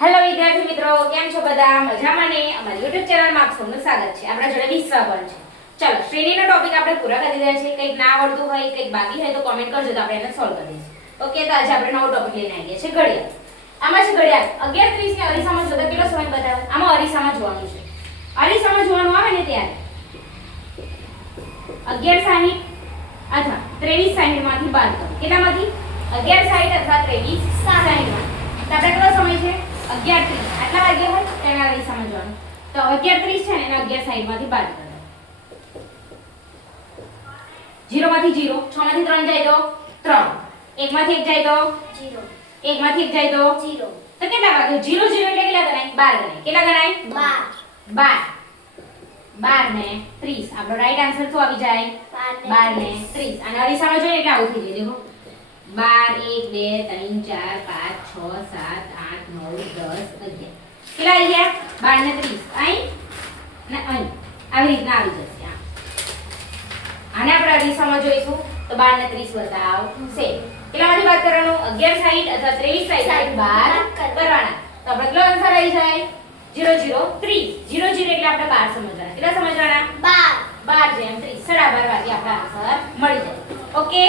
Hello વિદ્યાર્થી મિત્રો, કેમ છો બધા? મજામાં ને? અમારી YouTube ચેનલમાં આપ સૌનું સ્વાગત છે. આપણા જોડે 20 પણ છે. ચલો, શ્રેણીનો ટોપિક આપણે પૂરા કરી દીધા છે. કંઈક ના આવડતું હોય, કંઈક બાકી હોય તો કોમેન્ટ કરજો તો આપણે એને સોલ્વ કરી દઈશું. ઓકે, તો આજે આપણે નવો ટોપિક લઈને આવીએ છીએ ઘડિયાળ. આમાં છે ઘડિયાળ 11:30 ને અરીસામાં જોતા કેટલો સમય બતાવે? આમાં અરીસામાં જોવાનું છે. અરીસામાં જોવાનું આવે ને ત્યારે 11:60 અથવા 23:60 માંથી બાદ કરો. કેટલામાંથી? 11:60 અથવા 23:60 માં. તો આપણે કેટલો સમય છે? 11:30. આટલા વાગ્યા હોય તેના અરીસામાં જોવાનું. તો 11:30 છે ને એને 11:60 માંથી બાદ કરો. 0 માંથી 0, 6 માંથી 3 જાય તો 3, 1 માંથી 1 જાય તો 0, 1 માંથી 1 જાય તો 0. તો કેટલા વાગે? 0 0 એટલે કેટલા ગણાય? 12 ગણાય. કેટલા ગણાય? 12. 12 ને 30. આપણો રાઈટ આન્સર શું આવી જાય? 12 ને 30. અને અરીસામાં જોઈએ એટલે આવું થઈ જાય. દેખો 12 1 2 3 4 5 6 7 8 9 10 11. કેટલા આવી ગયા? 12 ને 30. અહીં ને અહીં આવી રીતના આવી જશે. આને આપણે અરીસામાં જોઈશું તો 12 ને 30 બતાવશે. કેટલામાંથી બાદ કરવાનું? 11:60 અથવા 23:60 બાદ કરવાના. તો આપણે કેટલો આન્સર આવી જાય? 0 0 30. 0 0 એટલે આપણે 12 સમજવાના. કેટલા સમજવાના? 12 જેમ 30. 12:30 વાગે આપણો આન્સર મળી જાય. ઓકે.